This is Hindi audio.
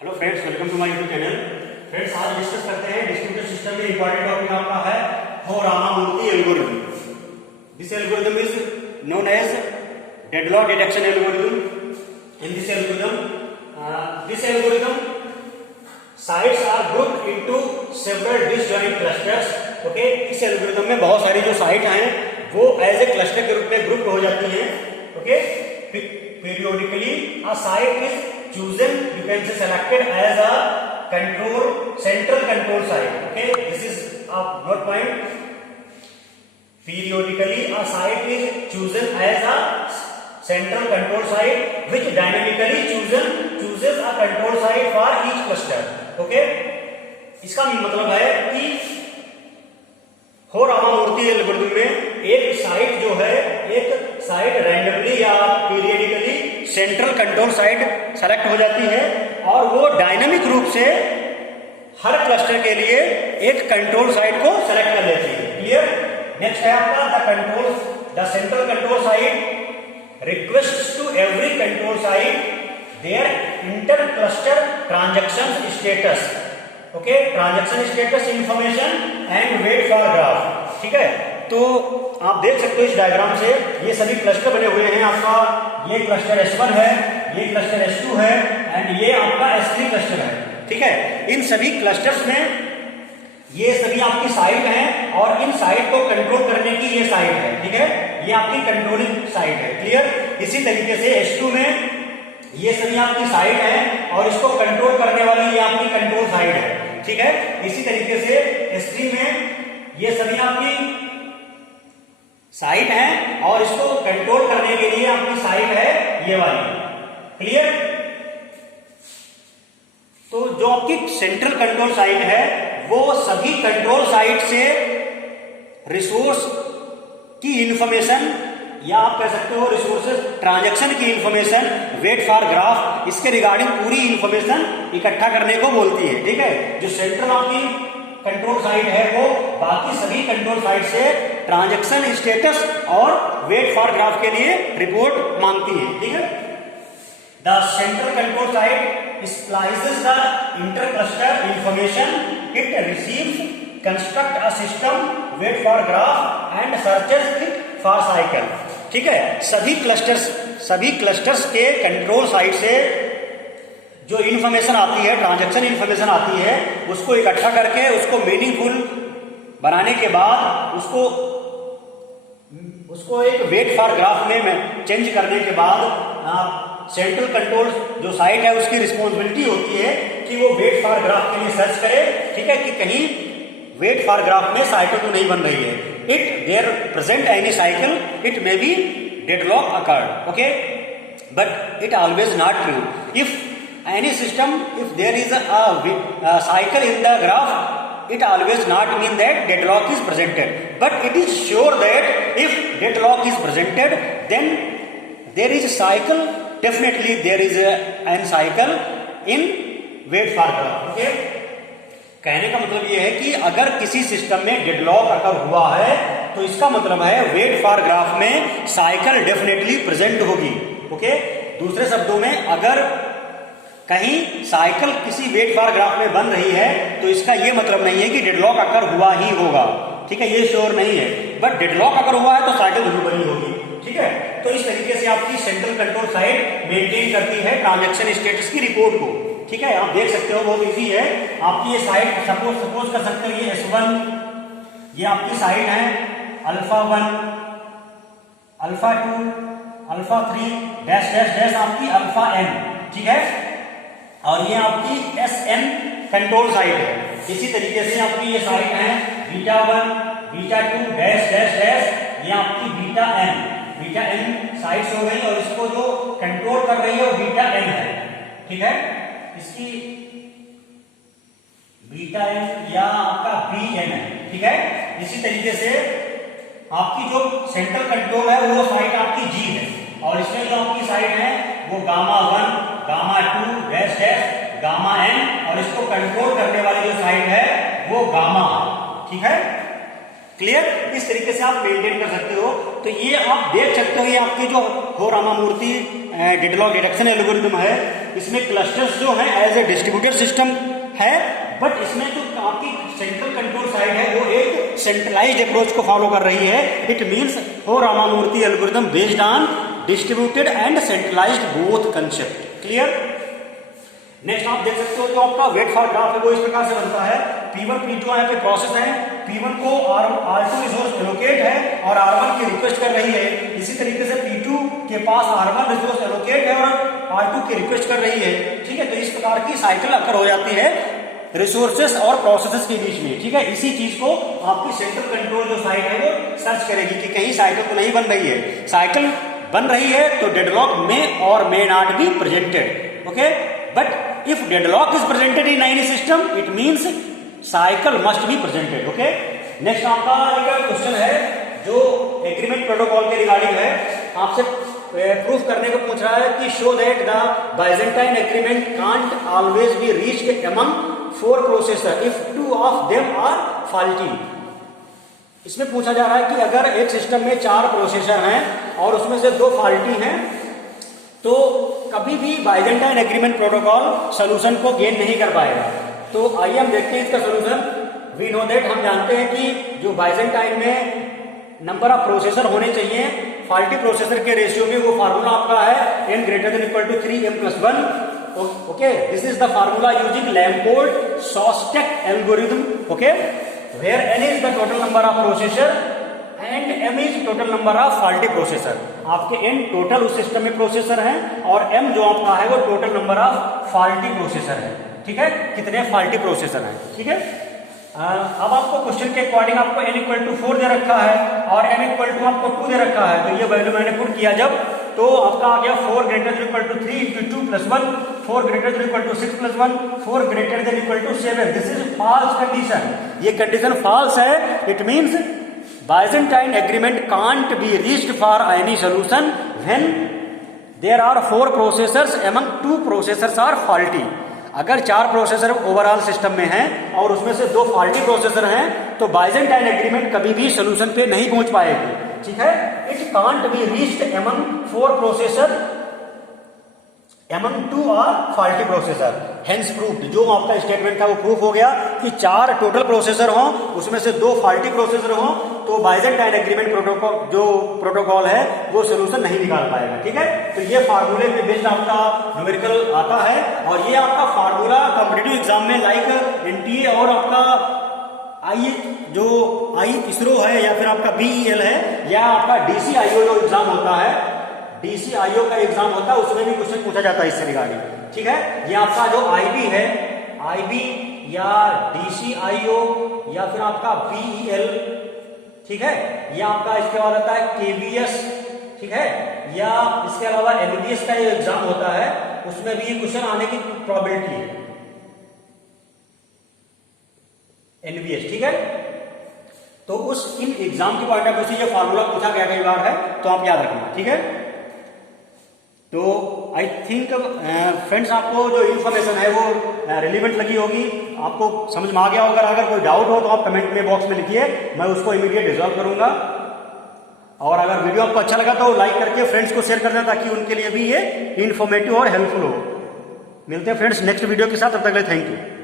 Hello friends, welcome to my YouTube channel. Friends, आज डिस्कस करते हैं डिस्ट्रीब्यूटेड सिस्टम में इंपॉर्टेंट टॉपिक आपका है Ho Ramamoorthy algorithm. This algorithm is known as deadlock detection algorithm. In this algorithm sites are grouped into several disjoint clusters. Okay, इस एल्गोरिथम में बहुत सारी जो साइट हैं वो एज ए क्लस्टर के रूप में ग्रुप हो जाती हैं। Okay, periodically a site is chosen, you can say selected as a central control site. Okay, this is a note point. Periodically a site is chosen as a central control site which dynamically chooses a control site for each cluster. Okay, इसका मतलब है कि हो रामामूर्ति एल्गोरिथम में एक साइट जो है, एक साइट रैंडमली या periodically central control site select हो जाती है और वो डायनामिक रूप से हर क्लस्टर के लिए एक कंट्रोल साइट को सेलेक्ट कर लेती है। क्लियर? नेक्स्ट है आपका the central control site request to every control site their inter cluster transaction status. Okay, transaction status information and wait for graph. ठीक है, तो आप देख सकते हो इस डायग्राम से ये सभी क्लस्टर बने हुए हैं। आपका ये क्लस्टर S1 है, ये क्लस्टर S2 है एंड ये आपका S3 क्लस्टर है। ठीक है, इन सभी क्लस्टर्स में ये सभी आपकी साइट हैं और इन साइट को कंट्रोल करने की ये साइट है। ठीक है, ये आपकी कंट्रोलिंग साइट है। क्लियर? इसी तरीके से S2 में ये सभी आपकी साइट है और इसको कंट्रोल करने वाली ये आपकी कंट्रोल साइट है। ठीक है, इसी तरीके से S3 में ये सभी आपकी साइट है और इसको कंट्रोल करने के लिए आपकी साइट है ये वाली। क्लियर? तो जो आपकी सेंट्रल कंट्रोल साइट है वो सभी कंट्रोल साइट से रिसोर्स की इंफॉर्मेशन या आप कह सकते हो रिसोर्सेज ट्रांजैक्शन की इंफॉर्मेशन, वेट फॉर ग्राफ, इसके रिगार्डिंग पूरी इंफॉर्मेशन इकट्ठा करने को बोलती है। ठीक है, जो सेंट्रल आपकी कंट्रोल साइट है वो बाकी सभी कंट्रोल साइट से ट्रांजैक्शन स्टेटस और वेट फॉर ग्राफ के लिए रिपोर्ट मांगती है। ठीक है, the central control site splices the inter cluster information it receives, construct a system, wait for graph and searches it for cycle. ठीक है, सभी क्लस्टर्स के कंट्रोल साइट से जो इंफॉर्मेशन आती है, ट्रांजैक्शन इंफॉर्मेशन आती है, उसको इकट्ठा करके उसको मीनिंगफुल बनाने के बाद उसको एक वेट फॉर ग्राफ में चेंज करने के बाद सेंट्रल कंट्रोल जो साइट है उसकी रिस्पॉन्सिबिलिटी होती है कि वो वेट फॉर ग्राफ के लिए सर्च करे। ठीक है, कि कहीं वेट फॉर ग्राफ में साइकिल तो नहीं बन रही है। It there present any cycle it may be deadlock occurred. Okay, but it always not true. If any system, if there is a cycle in the graph, it always not mean that deadlock is presented, but it is sure that if deadlock is presented then there is a cycle, definitely there is an cycle in wait for graph. Okay, कहने का मतलब यह है कि अगर किसी सिस्टम में डेडलॉक अकर हुआ है तो इसका मतलब है वेट फॉर ग्राफ में साइकिल डेफिनेटली प्रेजेंट होगी। ओके, दूसरे शब्दों में अगर कहीं साइकिल किसी वेट फॉर ग्राफ में बन रही है तो इसका यह मतलब नहीं है कि डेडलॉक अकर हुआ ही होगा। ठीक है, ये श्योर नहीं है, बट डेडलॉक अगर हुआ है तो साइकिल जरूर बनी होगी। ठीक है, तो इस तरीके से आपकी सेंट्रल कंट्रोल साइट मेंटेन करती है ट्रांजैक्शन स्टेटस की रिपोर्ट को। ठीक है, आप देख सकते हो बहुत इजी है। आपकी ये साइट सपोज कर सकते हो ये S1, ये आपकी साइट है अल्फा1, अल्फा2, अल्फा3 डैश डैश डैश आपकी अल्फा n। ठीक है, और ये आपकी SN कंट्रोल साइट है। इसी तरीके से आपकी ये साइट है बीटा1, बीटा2 डैश डैश डैश, ये आपकी बीटा n साइट्स हो गई और इसको जो कंट्रोल कर रही है वो बीटा n है। ठीक है, इसकी बीटा n या आपका BN है। ठीक है, इसी तरीके से आपकी जो सेंट्रल कंट्रोल है वो साइट आपकी G है और इसमें जो आपकी साइट है वो गामा1, गामा2 डैश डैश गामा n और इसको कंट्रोल करने वाली जो साइट है वो गामा। ठीक है, क्लियर? इस तरीके से आप मेंटेन कर सकते हो। तो ये आप देख सकते हो, ये आपकी जो हो रामामूर्ति डेडलॉक डिटेक्शन एल्गोरिथम है इसमें क्लस्टर्स जो हैं एज ए डिस्ट्रीब्यूटेड सिस्टम है, बट इसमें जो आपकी सेंट्रल कंट्रोल साइड है वो एक सेंट्रलाइज्ड अप्रोच को फॉलो कर रही है। इट मींस हो Ramamoorthy algorithm based on distributed and centralised both concept. Clear. Next आप देख सकते हो जो आपका वेट फॉर ग्राफ है वो इस प्रकार से बनता है। P1 P2 यहाँ पे प्रोसेस है, P1 को R2 रिसोर्स एलोकेट है और R1 की रिक्वेस्ट कर रही है। इसी तरीके से P2 के पास R1 रिसोर्स एलोकेट है और R2 की रिक्वेस्ट कर रही है। ठीक है, तो इस प्रकार की साइकिल अकर हो जाती है रिसोर्सेस और प्रोसेसेस के बीच में। ठीक है, इसी चीज को आपकी सेंट्रल कंट्रोल जो साइड है वो सर्च करेगी कि कहीं साइकिल तो नहीं बन रही है। साइकिल बन रही है तो डेडलॉक में और may not be presented. Okay, but if deadlock is presented in any system it means cycle must be presented. okay, next आपका एक क्वेश्चन है जो एग्रीमेंट प्रोटोकॉल के रिगार्डिंग है। आपसे प्रूफ करने को पूछ रहा है कि show that the Byzantine agreement can't always be reached among 4 processor if 2 of them are faulty. इसमें पूछा जा रहा है कि अगर एक सिस्टम में 4 प्रोसेसर हैं और उसमें से 2 फॉल्टी हैं तो कभी भी बाइजेंटाइन एग्रीमेंट प्रोटोकॉल सॉल्यूशन को गेन नहीं कर पाएगा। तो आइए हम देखते हैं इसका सॉल्यूशन। वी नो दैट, हम जानते हैं कि जो बाइजेंटाइन में नंबर ऑफ प्रोसेसर होने चाहिए फॉल्टी प्रोसेसर के रेशियो में, वो फार्मूला आपका है n greater than equal to 3m+1। Okay, this is the formula using Lamport Shostak algorithm. Okay, where n is the total number of processor and m is total number of faulty processor. आपके n टोटल उस सिस्टम में प्रोसेसर हैं और m जो आपका है वो total number of faulty processor है। ठीक है, कितने फॉल्टी प्रोसेसर हैं। ठीक है, अब आपको क्वेश्चन के अकॉर्डिंग आपको n इक्वल टू 4 दे रखा है और m इक्वल टू आपको 2 दे रखा है। तो ये वैल्यू मैंने पुट किया जब, तो आपका आ गया 4 greater than equal to 3 into 2 plus 1, 4 greater than equal to 6 plus 1, 4 greater than equal to 7। This is false condition. ये कंडीशन फॉल्स है। It means Byzantine agreement can't be reached for any solution when there are 4 processors among 2 processors are faulty। अगर 4 प्रोसेसर ओवरऑल सिस्टम में हैं और उसमें से 2 फॉल्टी प्रोसेसर हैं तो बाइजेंटाइन एग्रीमेंट कभी भी सोल्यूशन पे नहीं पहुंच पाएगी। ठीक है, it can't be reached among 4 processor among 2 are faulty processor. Hence proved, जो आपका स्टेटमेंट था वो प्रूफ हो गया कि 4 टोटल प्रोसेसर हों उसमें से 2 फॉल्टी प्रोसेसर हों तो बाइजेंटाइन एग्रीमेंट प्रोटोकॉल जो प्रोटोकॉल है वो सोल्यूशन नहीं निकाल पाएगा। ठीक है, तो ये फार्मूले पे बेस्ड आपका न्यूमेरिकल आता है और ये आपका फार्मूला कॉम्पिटिटिव एग्जाम में लाइक एनटीए और आपका इसरो है या फिर आपका बीईएल है या आपका डीसीआईओ जो एग्जाम होता है, डीसीआईओ का एग्जाम होता है, उसमें भी क्वेश्चन पूछा जाता है इससे रिगार्डिंग। ठीक है, ये आपका जो आईबी है, आईबी या डीसीआईओ या फिर आपका बीईएल, ठीक है, ये आपका इसके बाद आता है केवीएस। ठीक है, या इसके अलावा एनवीएस का ये एग्जाम होता है, उसमें भी ये क्वेश्चन आने की प्रोबेबिलिटी है। एनवीएस, ठीक है, तो उस इन एग्जाम के पॉइंट ऑफ व्यू से ये फार्मूला पूछा गया कई बार है, तो आप याद रखना। ठीक है, तो आई थिंक फ्रेंड्स आपको जो इन्फॉर्मेशन है वो रिलेवेंट लगी होगी, आपको समझ में आ गया होगा। अगर कोई डाउट हो तो आप कमेंट में बॉक्स में लिखिए, मैं उसको इमीडिएट रिजॉल्व करूंगा। और अगर वीडियो आपको अच्छा लगा तो लाइक करके फ्रेंड्स को शेयर कर दें ताकि उनके लिए भी ये इन्फॉर्मेटिव और हेल्पफुल हो। मिलते हैं फ्रेंड्स नेक्स्ट वीडियो के साथ, तब तक के लिए थैंक यू।